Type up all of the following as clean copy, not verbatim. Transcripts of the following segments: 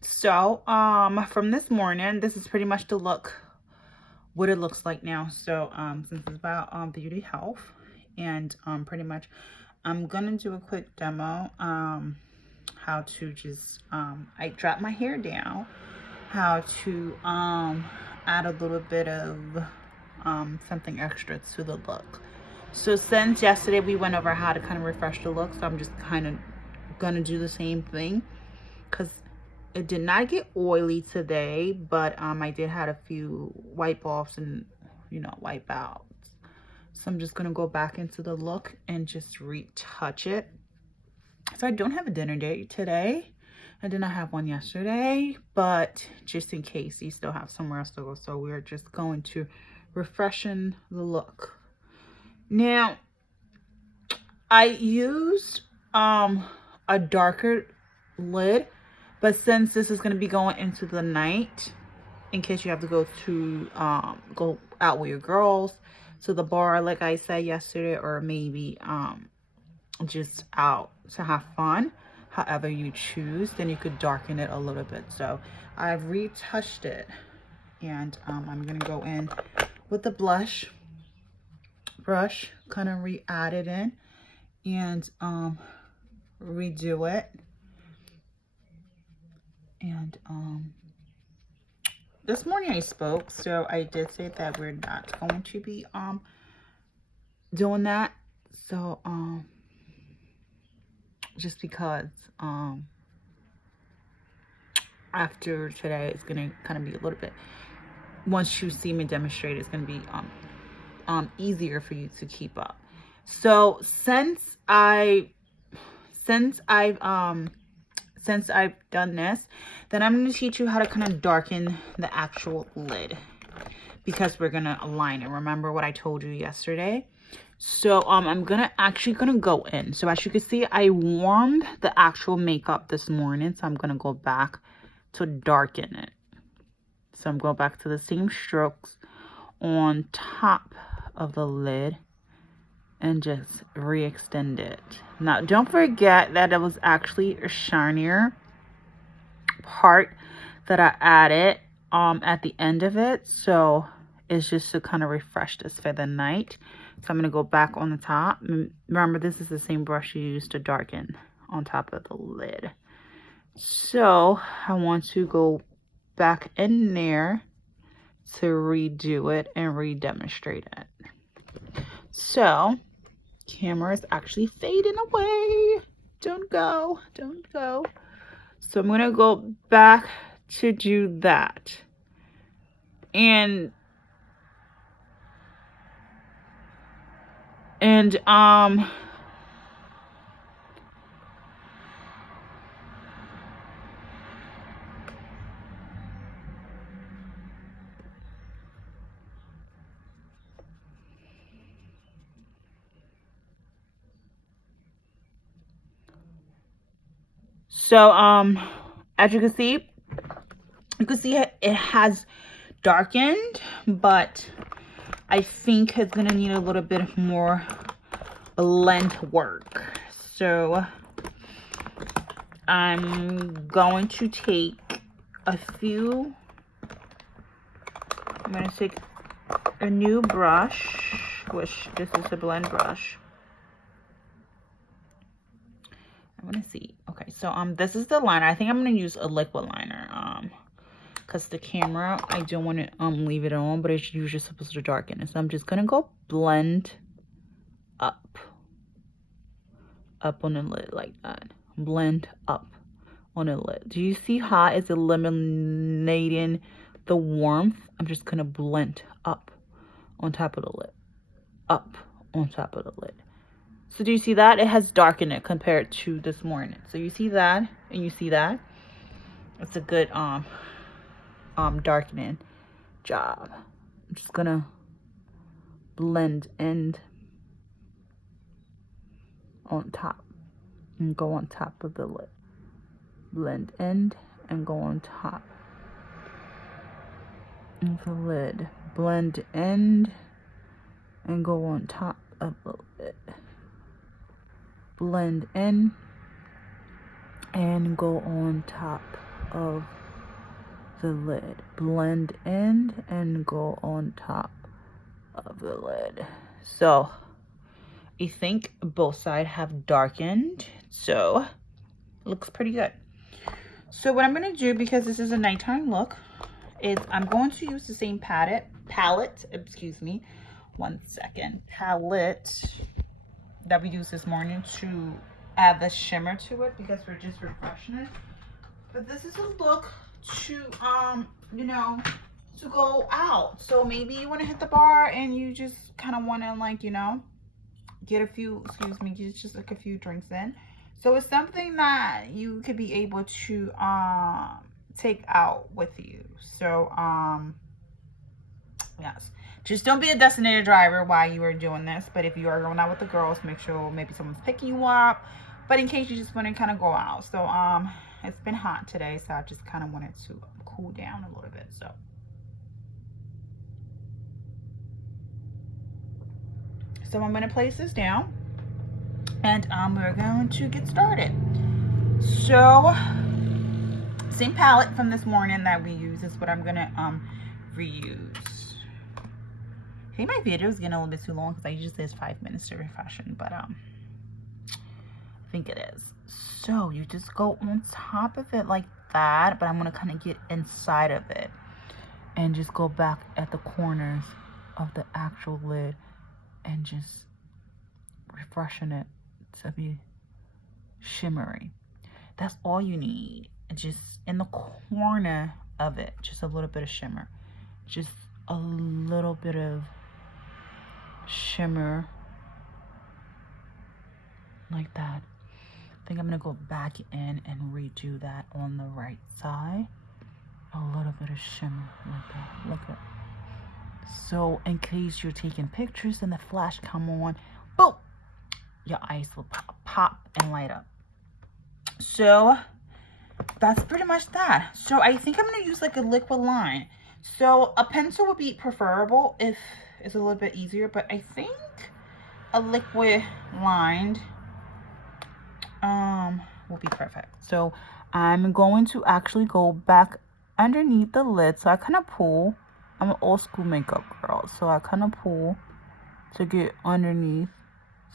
So, from this morning, this is pretty much the look, what it looks like now. So, since it's about beauty health, and pretty much, I'm gonna do a quick demo, how to just I drop my hair down, how to add a little bit of something extra to the look. So since yesterday we went over how to kind of refresh the look, so I'm just kind of gonna do the same thing, because it did not get oily today, but I did had a few wipe offs and wipe outs. So I'm just gonna go back into the look and just retouch it. So I don't have a dinner date today. I did not have one yesterday, but just in case, you still have somewhere else to go. So we're just going to refreshen the look. Now, I used a darker lid, but since this is going to be going into the night, in case you have to go out with your girls to the bar, like I said yesterday, or maybe just out to have fun, however you choose, then you could darken it a little bit. So I've retouched it, and I'm gonna go in with the blush brush, kind of re-add it in, and redo it. And this morning I spoke, so I did say that we're not going to be doing that. So just because after today it's gonna kind of be a little bit, once you see me demonstrate, it's gonna be easier for you to keep up. So since I've done this, then I'm going to teach you how to kind of darken the actual lid, because we're going to align it. Remember what I told you yesterday? So I'm actually gonna go in. So as you can see, I warmed the actual makeup this morning, so I'm gonna go back to darken it. So I'm going back to the same strokes on top of the lid and just re-extend it. Now don't forget that it was actually a shinier part that I added at the end of it, so it's just to kind of refresh this for the night. So I'm going to go back on the top. Remember, this is the same brush you used to darken on top of the lid. So I want to go back in there to redo it and re-demonstrate it. So camera is actually fading away. Don't go. So I'm going to go back to do that. And so as you can see it has darkened, but I think it's gonna need a little bit more blend work. So I'm going to take I'm gonna take a new brush, which this is a blend brush. I want to see. Okay, so this is the liner. I think I'm gonna use a liquid liner, because the camera, I don't want to leave it on, but it's usually supposed to darken it. So I'm just gonna go blend up on the lid like that. Blend up on the lid. Do you see how it's eliminating the warmth? I'm just gonna blend up on top of the lid. Up on top of the lid. So do you see that? It has darkened it compared to this morning. So you see that, and you see that. It's a good darkening job. I'm just gonna blend end on top and go on top of the lid. Blend end and go on top of the lid. Blend end and go on top of the lid. Blend in and go on top of the lid. Blend in and go on top of the lid. So I think both sides have darkened, so it looks pretty good. So what I'm going to do, because this is a nighttime look, is I'm going to use the same palette, excuse me, one second, palette that we used this morning to add the shimmer to it, because we're just refreshing it. But this is a look to, you know, to go out. So maybe you want to hit the bar and you just kind of want to, like, you know, get a few, excuse me, just like a few drinks in. So it's something that you could be able to take out with you. So yes, just don't be a designated driver while you are doing this. But if you are going out with the girls, make sure maybe someone's picking you up. But in case you just want to kind of go out. So it's been hot today, so I just kind of wanted to cool down a little bit. So I'm going to place this down, and we're going to get started. So same palette from this morning that we use is what I'm going to reuse. Okay, my video is getting a little bit too long because I usually say it's 5 minutes to refreshing, but I think it is. So you just go on top of it like that, but I'm going to kind of get inside of it and just go back at the corners of the actual lid and just refreshing it to be shimmery. That's all you need. Just in the corner of it, just a little bit of shimmer, just a little bit of shimmer like that. I think I'm gonna go back in and redo that on the right side. A little bit of shimmer like that. Look at. So in case you're taking pictures and the flash come on, boom, your eyes will pop and light up. So that's pretty much that. So I think I'm going to use like a liquid line. So a pencil would be preferable if it's a little bit easier, but I think a liquid lined will be perfect. So I'm going to actually go back underneath the lid. So I kind of pull. I'm an old school makeup girl, so I kind of pull to get underneath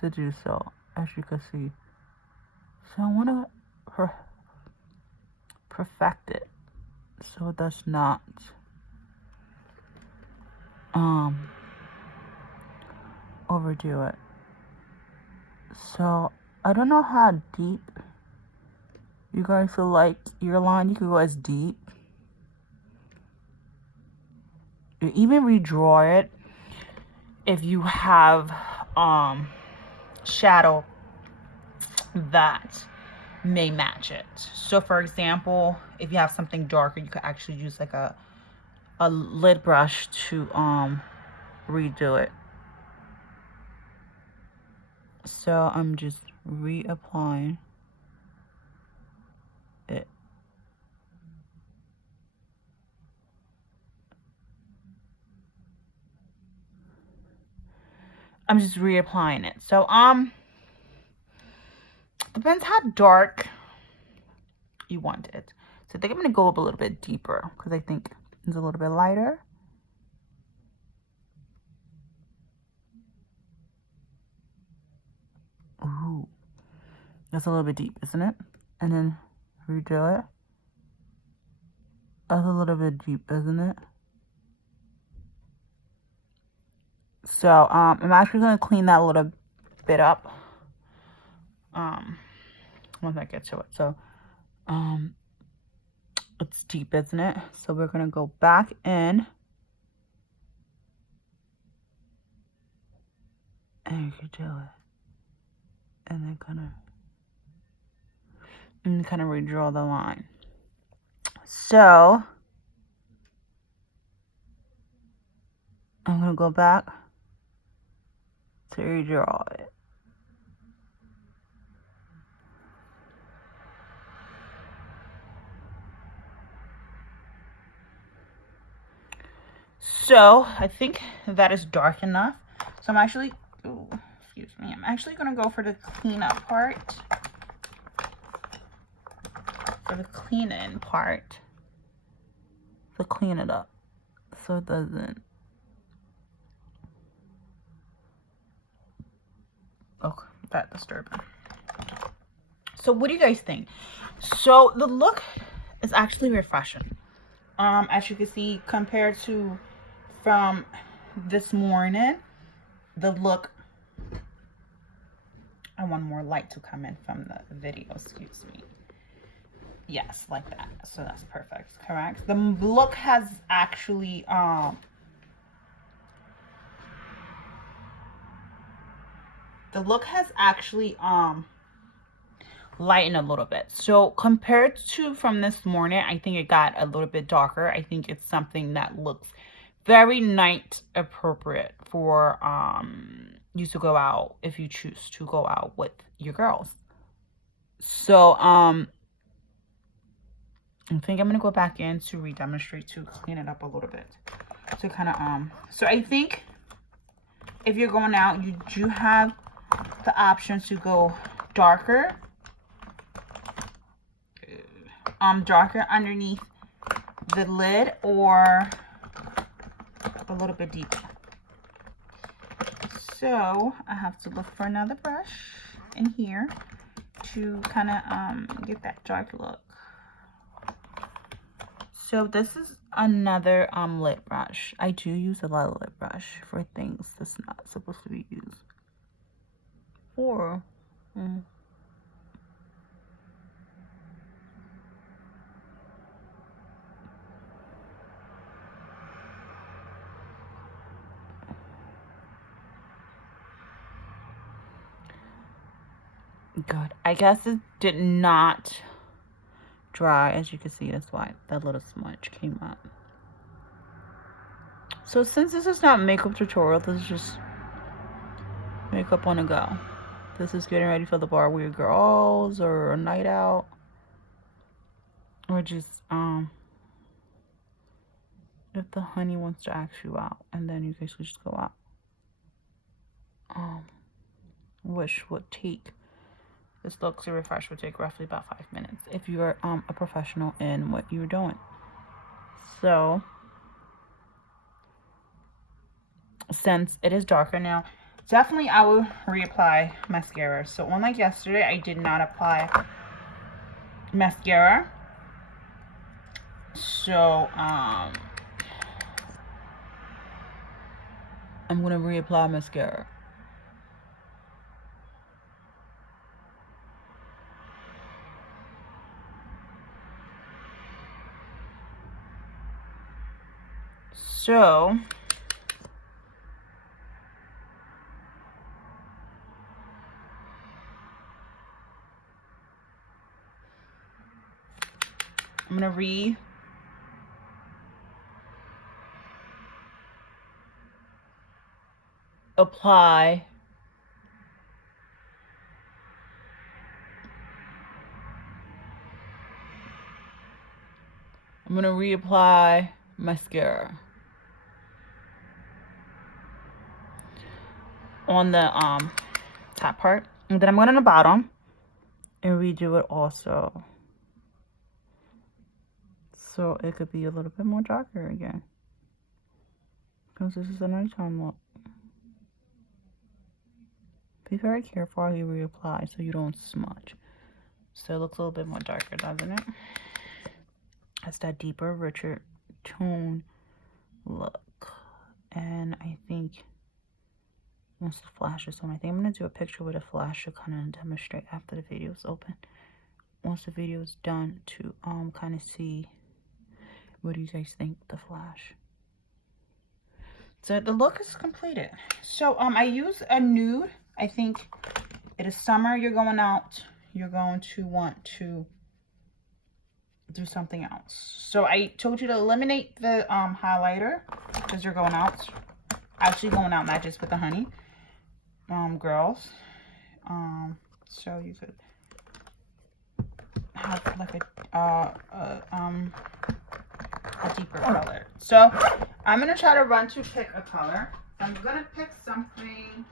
to do so, as you can see. So I want to perfect it so it does not overdo it. So I don't know how deep you guys feel like your line. You can go as deep. You even redraw it if you have shadow that may match it. So for example, if you have something darker, you could actually use like a lid brush to redo it. So I'm just reapplying it. I'm just reapplying it. So depends how dark you want it. So I think I'm gonna go up a little bit deeper because I think it's a little bit lighter. Ooh, that's a little bit deep, isn't it? And then redo it. That's a little bit deep, isn't it? So I'm actually gonna clean that a little bit up once I get to it. So it's deep, isn't it? So we're gonna go back in and you can do it, and then kind of redraw the line. So I'm gonna go back to redraw it. So I think that is dark enough. So I'm actually, excuse me, I'm actually gonna go for the cleanup part for the cleaning part to clean it up so it doesn't. Okay, that disturbing. So what do you guys think? So the look is actually refreshing. As you can see, compared to from this morning, the look. I want more light to come in from the video, excuse me. Yes, like that. So that's perfect, correct? The look has actually lightened a little bit. So compared to from this morning, I think it got a little bit darker. I think it's something that looks very night appropriate for you to go out if you choose to go out with your girls. So I think I'm gonna go back in to redemonstrate, to clean it up a little bit, to kind of so I think if you're going out, you do have the option to go darker underneath the lid, or a little bit deeper. So I have to look for another brush in here to kind of get that dark look. So this is another lip brush. I do use a lot of lip brush for things that's not supposed to be used for. Good. I guess it did not dry, as you can see. That's why that little smudge came up. So since this is not makeup tutorial, this is just makeup on the go. This is getting ready for the bar with your girls, or a night out, or just if the honey wants to ask you out, and then you guys will just go out. Which would take, this look to refresh would take roughly about 5 minutes if you're a professional in what you're doing. So since it is darker now, definitely I will reapply mascara. So unlike yesterday, I did not apply mascara. So I'm gonna reapply mascara. So I'm gonna apply reapply mascara on the top part, and then I'm going on the bottom and redo it also, so it could be a little bit more darker again, because this is a nighttime look. Be very careful how you reapply so you don't smudge. So it looks a little bit more darker, doesn't it? It's that deeper, richer tone look. And I think once the flash is on, I think I'm going to do a picture with a flash to kind of demonstrate after the video is open. Once the video is done, to kind of see, what do you guys think, the flash. So the look is completed. So I use a nude. I think it is summer, you're going out, you're going to want to do something else. So I told you to eliminate the highlighter, because you're going out. Actually going out, not just with the honey, girls. So you could have like a deeper color. So I'm gonna try to run to pick a color. I'm gonna pick something.